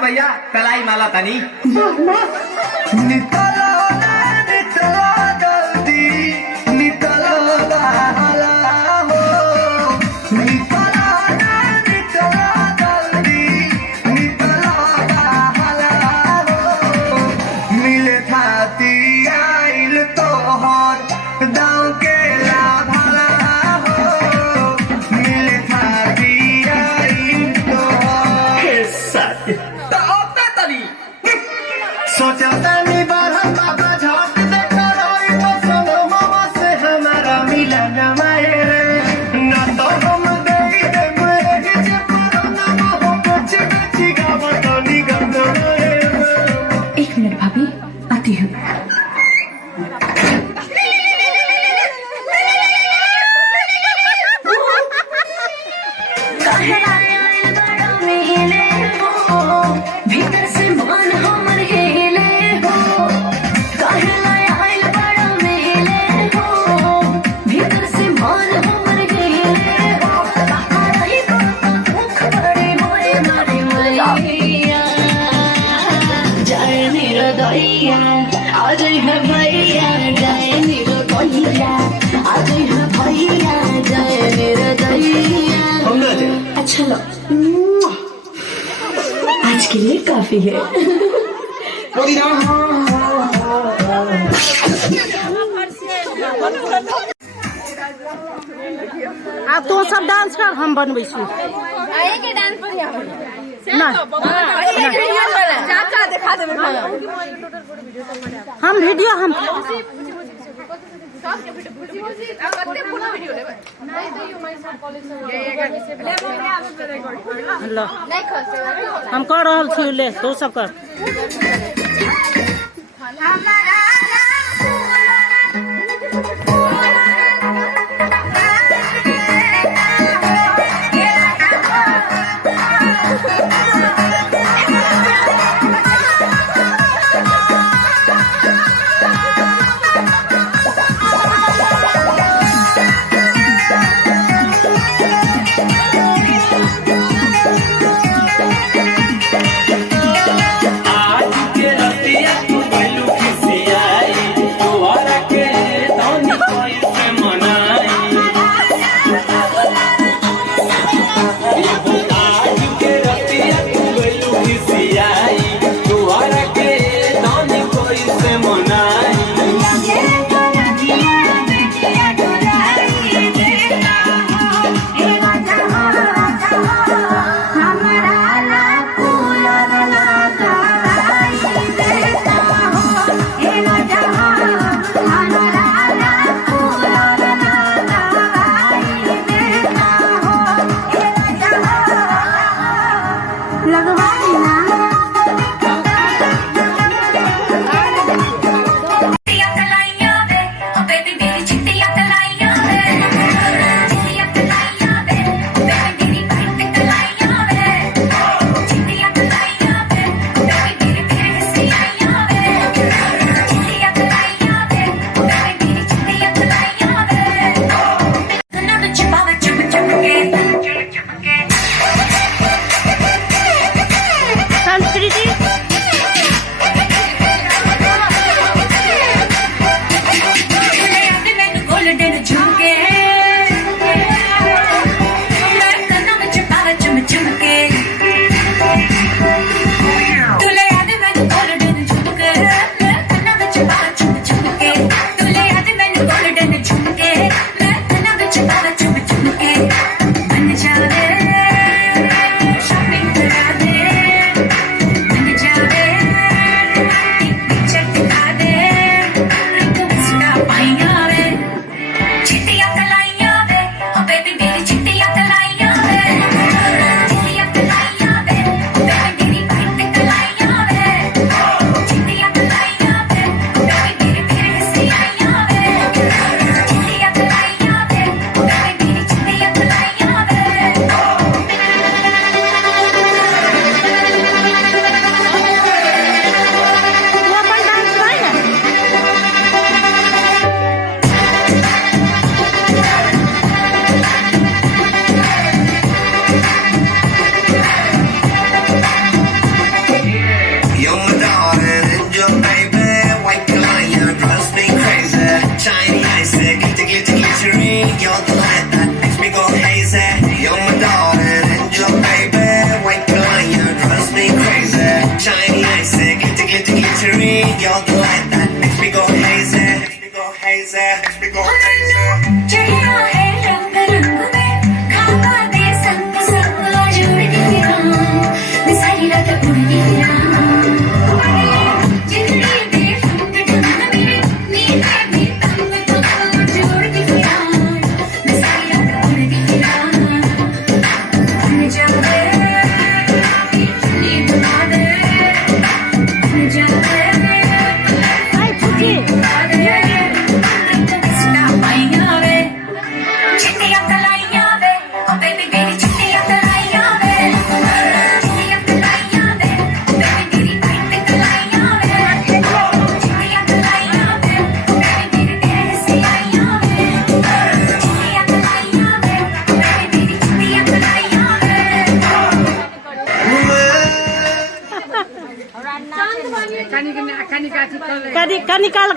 भैया तलाई माला तनी निकलो ना निकलो जल्दी निकलो बाहला हो निकलो ना निकलो जल्दी निकलो बाहला हो मिले थाती आइल तोहर दाव के लाभला हो मिले थाती आइल तोहर सोचा तनी बारह बाबा झाट देखा रोई तो सुनो मामा से हमारा मिलन मायरे ना तो हम देई दे मेरे जे पुराना मोह कुछ बची गावा तो निगम रे। 1 मिनट भाभी आती हूँ। अच्छा लो आज के लिए काफी है। आ तो सब डांस कर हम बनबै छी हम वीडियो हम हम कर रहल छी ले तो सब कर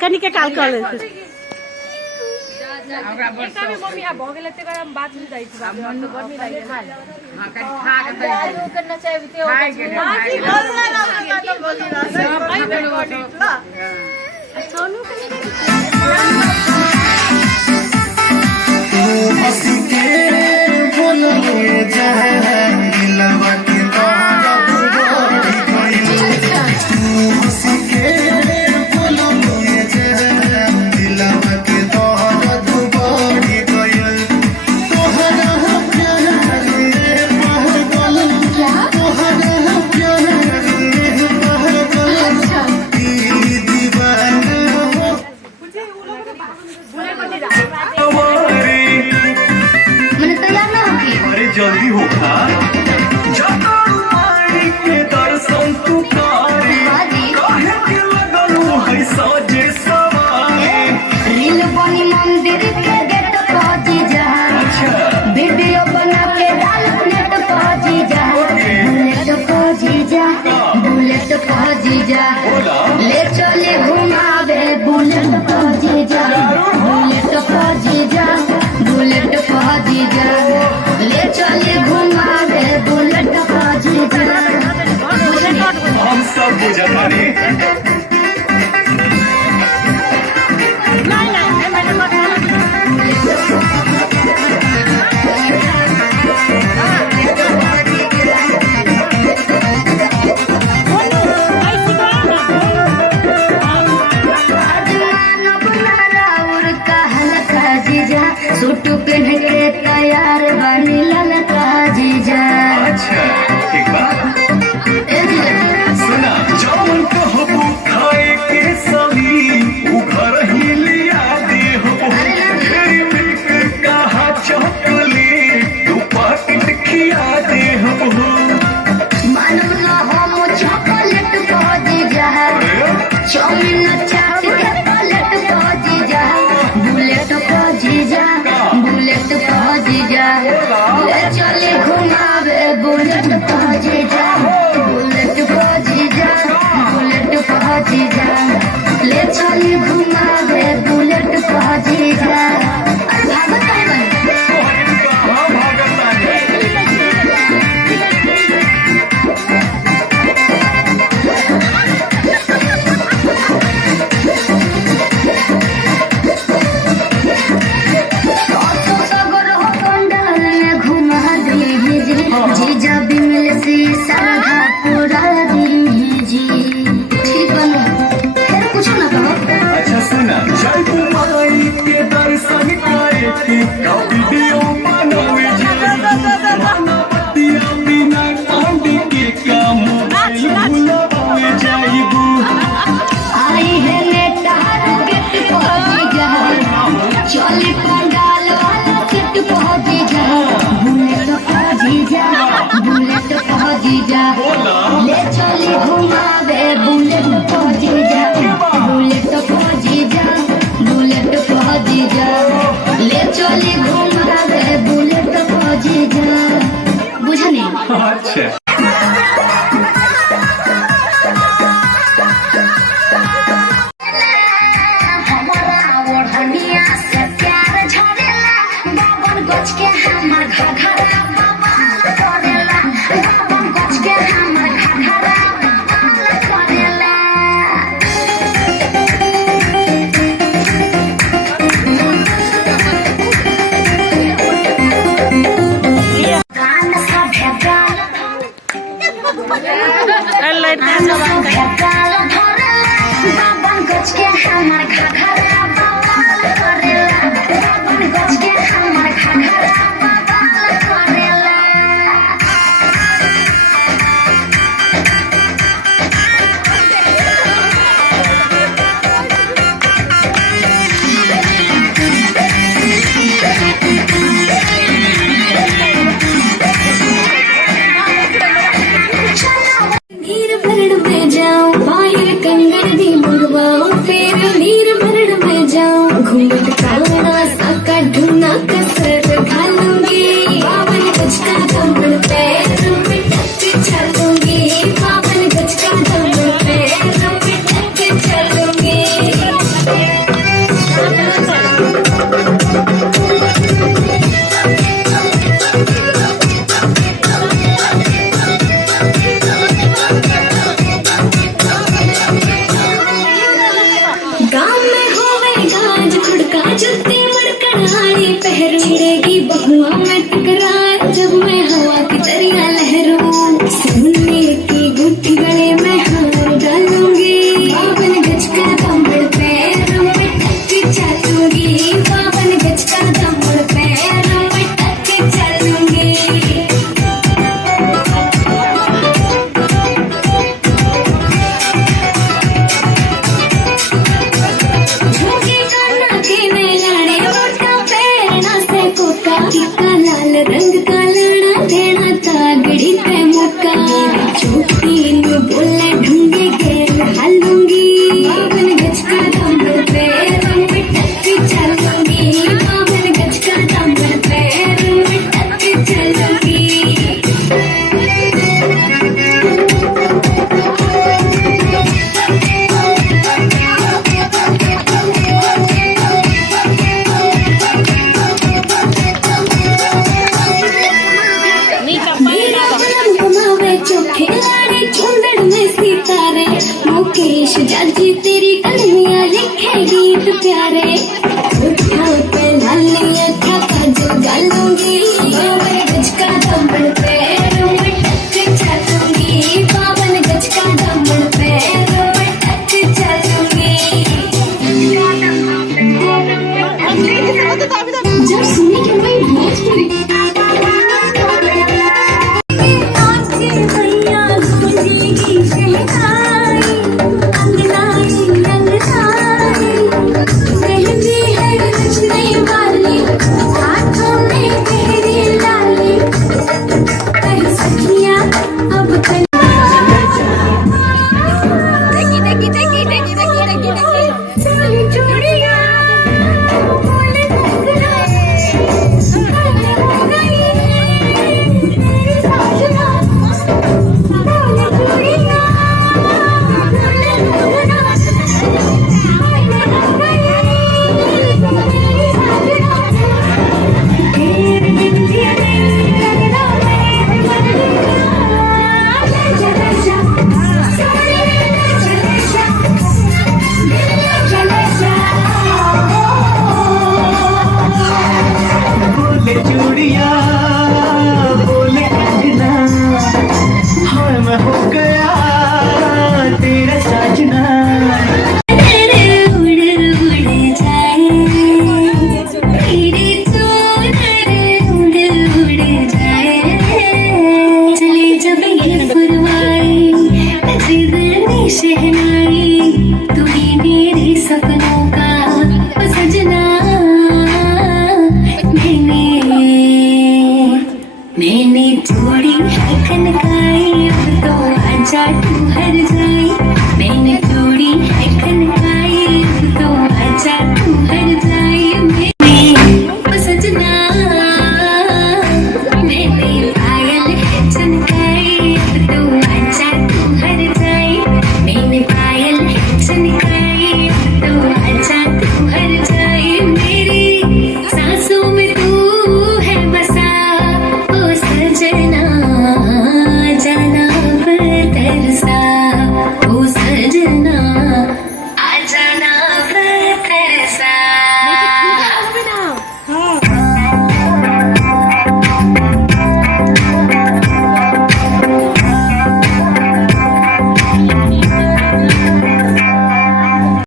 कनी के काल कर ले जल्दी होगा के दर्शन तू करे काहे के लगलू है सजे सवारे रील बनी मंदिर के गेट पहुंची जा वीडियो बना के डाल नेट पहुंची जा बुलेट पहुंची जा बुलेट पहुंची जा ले चले घुमावे बुलेट पहुंची जा बुलेट पहुंची जा बुलेट पहुंची जा ले चले घुमावे बुलेट पहुंची जा हम सब बुझता रे सूट पहन के तैयार बनी ललका जीजा अच्छा ठीक बात सुना जौन कहबू खाए के सभी उ घर ही लिया दे हो तेरी मिल्क कहा चॉकलेट तू पाकिट खिया दे हो मानो ना हम चॉकलेट पहुंची जा चाउमीन चाट के प्लेट पहुंची जा बुलेट पहुंची जा बुलेट पहुंची जा ले चले घुमावे बुलेट पहुंची जा बुलेट पहुंची जा बुलेट पहुंची जा ले चले घुमावे बुलेट पहुंची जा अरे भागत काहे बन कहाँ भागता है जीजा बिमल से साधा पूरा दीजी ठीक बनो फिर कुछ ना कहो अच्छा सुना जय कुमारी के दर्शन करे के वीडियो बनावे जाइबू बिना कांडी के काम भूलवे जाइबू आई है नेता गेट पहुंची जा चली पंडाल वाला गेट पहुंची जा बुलेट पहुंची जा बुलेट पहुंची जा ले चली घुमावे बुलेट पहुंची जा बुलेट पहुंची जा बुलेट पहुंची जा ले चली घुमावे बुलेट पहुंची जा बुझनी अच्छा हमारा ओढ़निया से प्यार झरेला बाबन गछ के हमर घघरा बवाल करेला बाबन गछ के हमर घघरा बवाल करेला कान सा भेगाल भेगाल धरेला बाबन गछ के हमर घघरा बवाल करेला बाबन गछ के हमर घघरा बवाल करेला नीर भरण में जाऊं पायल कंगन दी मंगवाऊं फिर नीर भरण में छोटी नु बोले ढूंढे गेल हालूंगी बावन गज का दम्बल पे रंग टक चलूंगी बावन गज का दम्बल पे रंग टक चलूंगी चोखे लाड़े झुंडड़ में सितारे मुकेश जाजी तेरी कलमियां लिखे गीत प्यारे उठाओ पे लाली अखा काजू गालूंगी बावन गज का दम्बल पे रंग टक चलूंगी बावन गज का दम्बल पे रंग टक चलूंगी जब सुनी कि मैं भोजपुरी शहनाई तू ही मेरे सपनों का सजना मैंने थोड़ी है कनकाई अब तो आजा तू हर जा